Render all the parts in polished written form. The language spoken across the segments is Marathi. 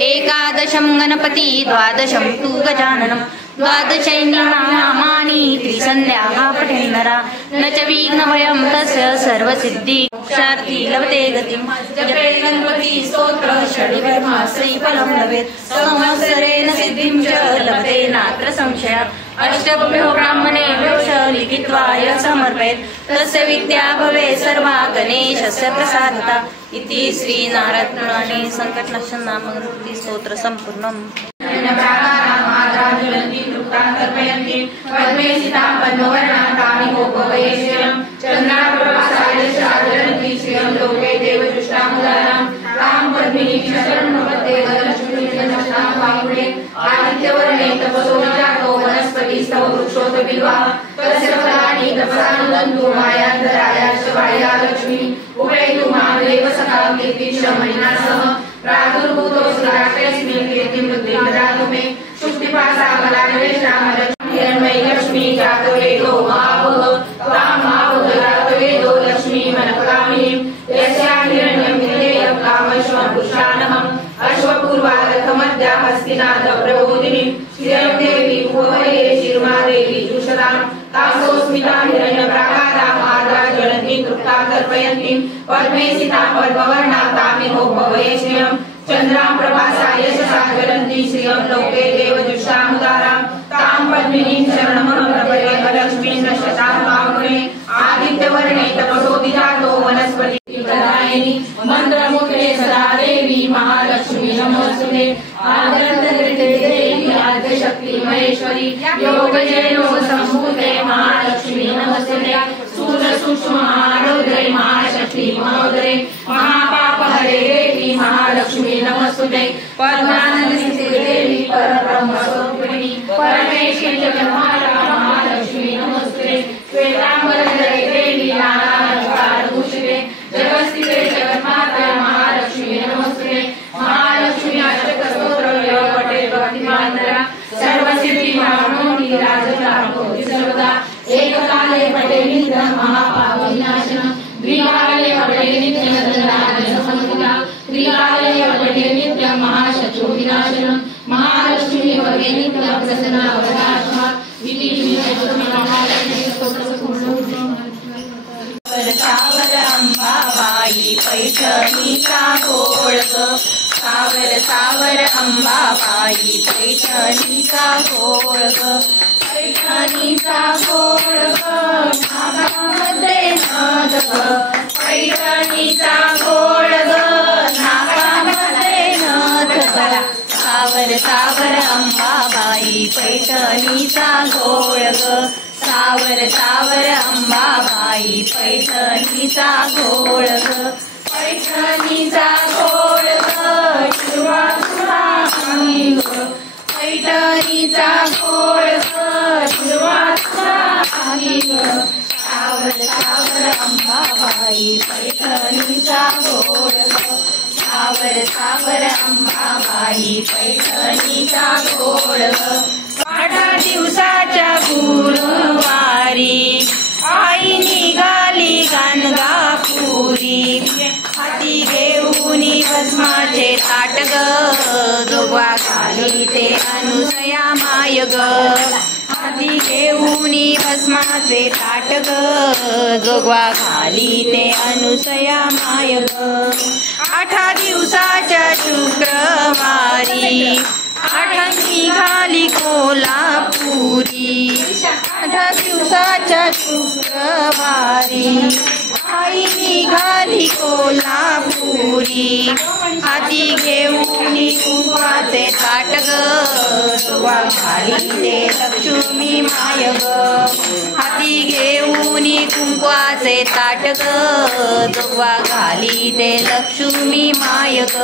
एकादशं गणपति द्वादशं तु गजाननं द्वादशैनामानि त्रिसन्ध्याः पठेन्नरा न च विघ्नभयं तस्य सर्वसिद्धि मोक्षार्थी लभते गतिं जपे गणपति स्तोत्र षड्विधमास्यै फलं लभेत् संवत्सरेण सिद्धिं च लभते नात्र संशयः अष्टभ्यो ब्राह्मणेभ्यो लिखित्वा य समर्पयेत् तस्य विद्या भवेत् सर्वा गणेशस्य प्रसादता इति श्री नारद पुराणे संकटनाशन नाम गणपति स्तोत्र संपूर्णम् चंद्रां प्रभासाय सागरन्ति श्रियं लोके देवजुष्टामुदारां तां पद्मिनीं शरणमहं प्रपद्ये लक्ष्मीं नश्यतां मामुने आदित्यवर्णे तपसोदिजातो वनस्पतिदायिनी मन्त्रमुखे सदा देवी महालक्ष्मी नमोस्तुते आदरन्तकृते देवी आद्यशक्ति महेश्वरी योगजेनो सम्भूते महालक्ष्मी नमोस्तुते सूक्ष्म महारौद्रे महाशक्ति महोदरे महापापहरे देवी महालक्ष्मी नमोस्तुते पद्मानंदिते देवी परब्रह्मस्वरूपिणी परमेश्वरी जगन्माता महालक्ष्मी नमोस्तुते श्वेतांबरधरे देवी नानालंकारभूषिते जगस्थिते जगन्माता महालक्ष्मी नमोस्तुते महालक्ष्मी अष्टकस्तोत्र पठे भक्तिमानरा सर्वसिद्धि महामोहि राजधानी सर्वदा एककाले पठे नित्यं महापापविनाशनं द्विकाले पठे नित्यं दण्डाधर्मसंहिता त्रिकाले पठे नित्यं महाशत्रुविनाशनं महालक्ष्मी पठे नित्यं प्रसन्नावतारः इति सावर अंबाबाई पैठणीचा घोळग सावर सावर अंबाबाई पैठणीचा घोळग पैठणीचा घोळग नाकामध्ये नथ पैठणीचा घोळग नाकामध्ये नथ सावर सावर अंबाबाई पैठणीचा घोळग सावर सावर अंबाबाई पैठणीचा घोळग पैठणीचा घोळग शिवा पैठणीचा घोळग शिवा सावर सावर अंबाबाई पैठणीचा घोळग सावर सावर अंबाबाई पैठणीचा घोळग 8 दिवसाच्या गुरुवारी आई निघाली गाणगापुरी हाती घेऊन भस्माचे ताट ग जोगवा खाली ते अनुसया माय ग हाती घेऊन भस्माचे ताट ग जोगवा खाली ते अनुसया माय ग 8 दिवसाच्या शुक्रवारी 8 निघाली कोल्हापुरी 8 दिवसाच्या शुक्रवारी आई निघाली कोल्हापुरी हाती घेऊन कुंकवाचे ताट ग जोगवा खाली ते लक्ष्मी माय ग हाती घेऊन कुंकवाचे ताट ग जोगवा खाली ते लक्ष्मी माय ग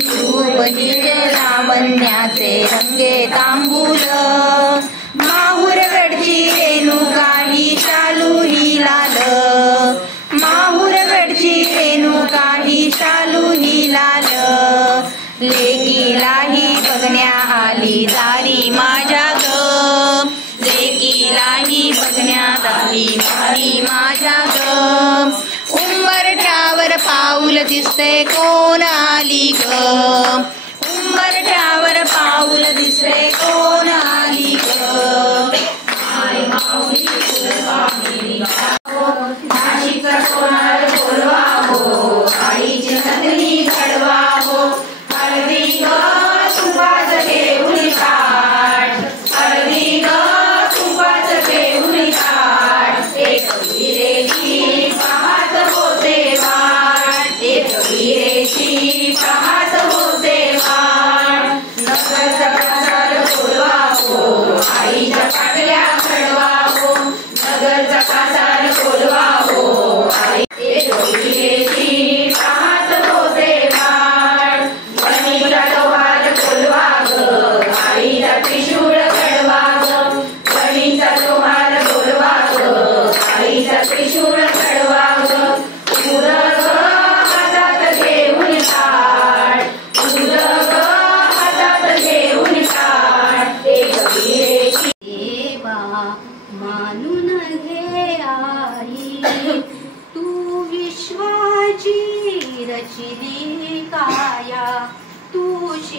रूपहीचे लावण्याचे रंगे तांबूल माहुरगडची रेणुका ही शालू ही लाल माहुरगडची रेणुका ही शालू ही लाल लेकीलाही बघण्या आली दारी माझ्या ग लेकीलाही बघण्यात आली दारी माझ्या ग उंबरठ्यावर पाऊल दिसते कोण आली ग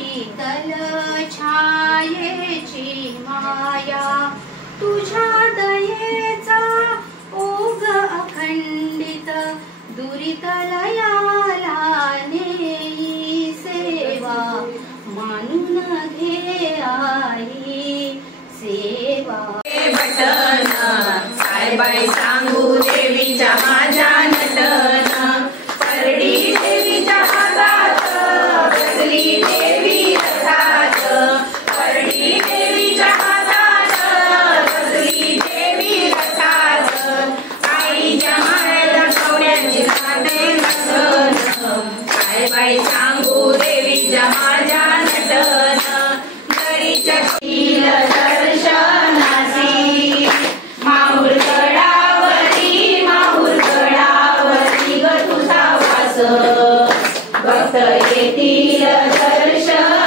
शीतल छायेची माया तुझ्या दयेचा ओघ अखंडित दुरितलयाला नेई सेवा मानून घे आई सेवा बटन काय बाई सांगू देवीच्या माझ्या नटन परडी देवीच्या हातात बसली देवी रथात परडी देवीच्या हातात बसली देवी रथात आईच्या माळ्याला कवड्यांची साधे नटन काय बाई सांगू देवीच्या माझ्या नटन गडीच्या दर्शनासी माहुर गडावरी ग तुझा वास भक्त येतील दर्शन